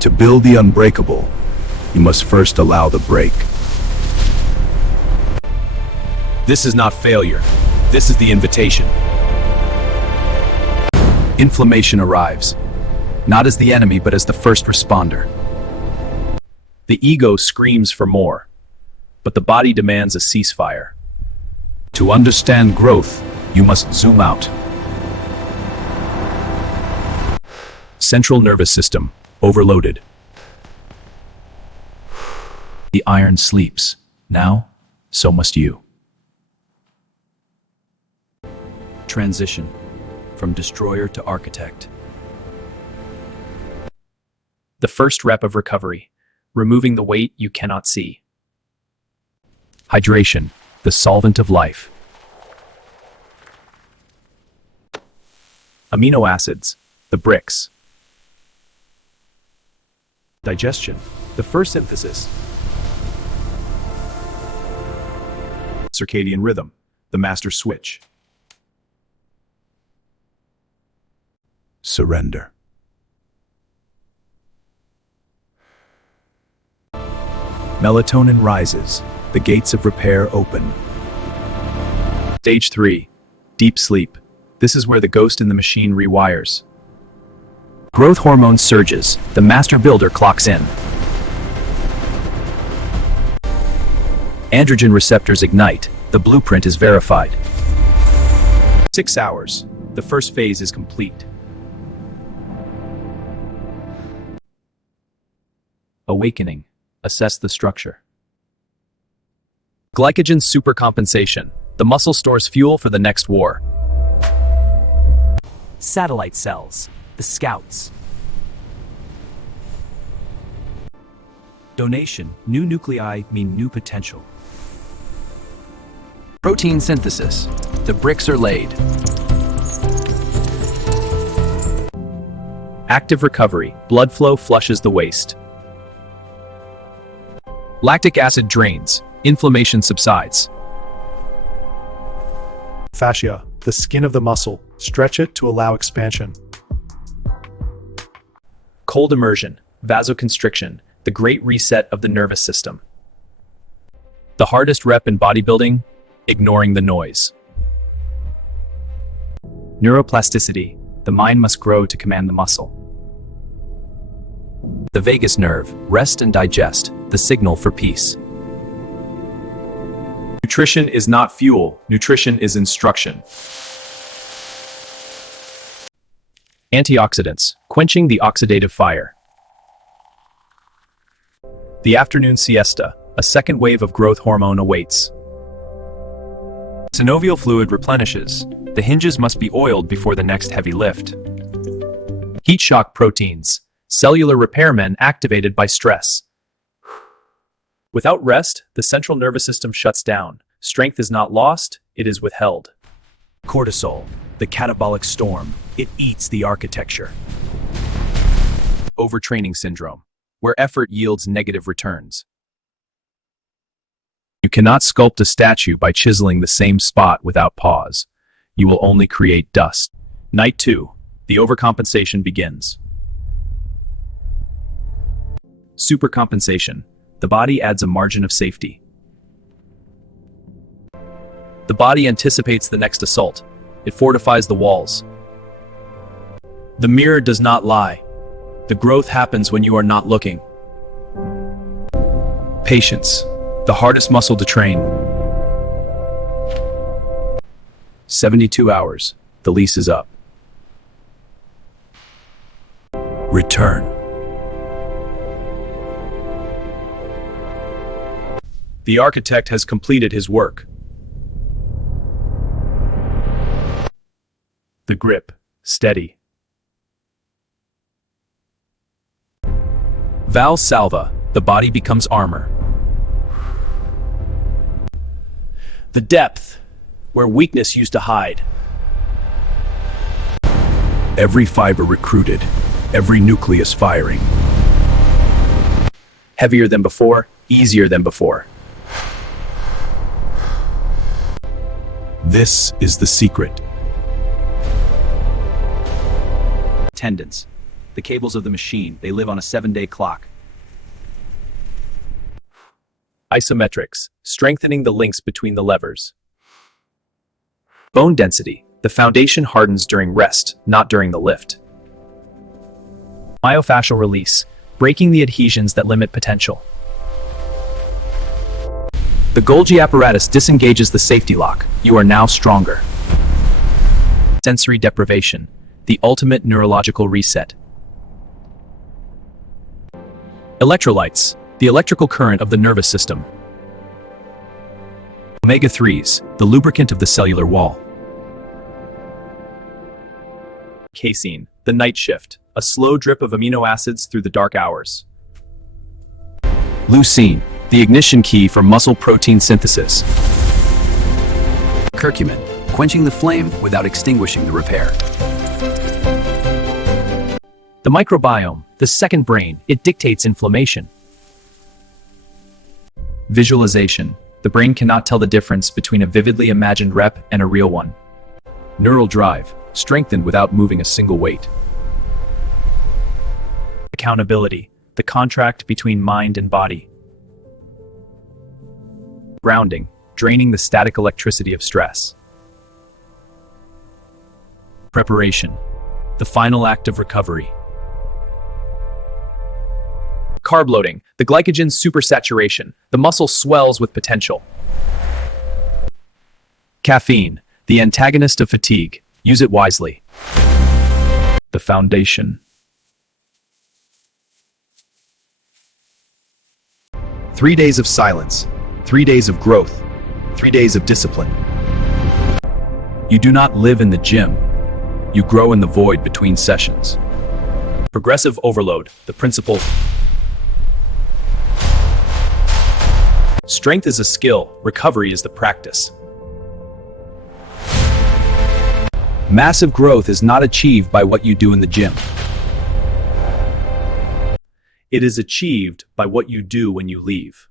To build the unbreakable, you must first allow the break. This is not failure. This is the invitation. Inflammation arrives, not as the enemy, but as the first responder. The ego screams for more, but the body demands a ceasefire. To understand growth, you must zoom out. Central nervous system, overloaded. The iron sleeps. Now, so must you. Transition from destroyer to architect. The first rep of recovery, removing the weight you cannot see. Hydration, the solvent of life. Amino acids, the bricks. Digestion, The first synthesis. Circadian rhythm, the master switch. surrender. Melatonin rises, the gates of repair open. Stage 3. Deep sleep. This is where the ghost in the machine rewires. Growth hormone surges. The master builder clocks in. Androgen receptors ignite. The blueprint is verified. 6 hours. The first phase is complete. Awakening. Assess the structure. Glycogen supercompensation. The muscle stores fuel for the next war. Satellite cells. The scouts. Donation. New nuclei mean new potential. Protein synthesis. The bricks are laid. Active recovery. Blood flow flushes the waste. Lactic acid drains. Inflammation subsides. Fascia, the skin of the muscle. Stretch it to allow expansion. Cold immersion. Vasoconstriction. The great reset of the nervous system. The hardest rep in bodybuilding? Ignoring the noise. Neuroplasticity. The mind must grow to command the muscle. The vagus nerve. Rest and digest. The signal for peace. Nutrition is not fuel. Nutrition is instruction. Antioxidants. Quenching the oxidative fire. The afternoon siesta. A second wave of growth hormone awaits. Synovial fluid replenishes. The hinges must be oiled before the next heavy lift. Heat shock proteins. Cellular repairmen activated by stress. Without rest, the central nervous system shuts down. Strength is not lost, it is withheld. Cortisol, the catabolic storm. It eats the architecture. Overtraining syndrome, where effort yields negative returns. You cannot sculpt a statue by chiseling the same spot without pause. You will only create dust. Night 2. The overcompensation begins. Supercompensation. The body adds a margin of safety. The body anticipates the next assault. It fortifies the walls. The mirror does not lie. The growth happens when you are not looking. Patience. The hardest muscle to train. 72 hours. The lease is up. Return. The architect has completed his work. The grip, steady. Valsalva, the body becomes armor. The depth, where weakness used to hide. Every fiber recruited, every nucleus firing. Heavier than before, easier than before. This is the secret. Tendons. the cables of the machine. They live on a 7-day clock. Isometrics, strengthening the links between the levers. Bone density, the foundation hardens during rest, not during the lift. Myofascial release, breaking the adhesions that limit potential. The Golgi apparatus disengages the safety lock. You are now stronger. Sensory deprivation, the ultimate neurological reset. Electrolytes, the electrical current of the nervous system. Omega-3s, the lubricant of the cellular wall. Casein, the night shift, a slow drip of amino acids through the dark hours. Leucine, the ignition key for muscle protein synthesis. Curcumin, quenching the flame without extinguishing the repair. The microbiome, the second brain, it dictates inflammation. Visualization, the brain cannot tell the difference between a vividly imagined rep and a real one. Neural drive, strengthened without moving a single weight. Accountability, the contract between mind and body. Grounding, draining the static electricity of stress. Preparation, the final act of recovery. Carb loading, the glycogen supersaturation, the muscle swells with potential. Caffeine, the antagonist of fatigue, use it wisely. The foundation. 3 days of silence, 3 days of growth, 3 days of discipline. You do not live in the gym. You grow in the void between sessions. Progressive overload, the principle. Strength is a skill, recovery is the practice. Massive growth is not achieved by what you do in the gym. It is achieved by what you do when you leave.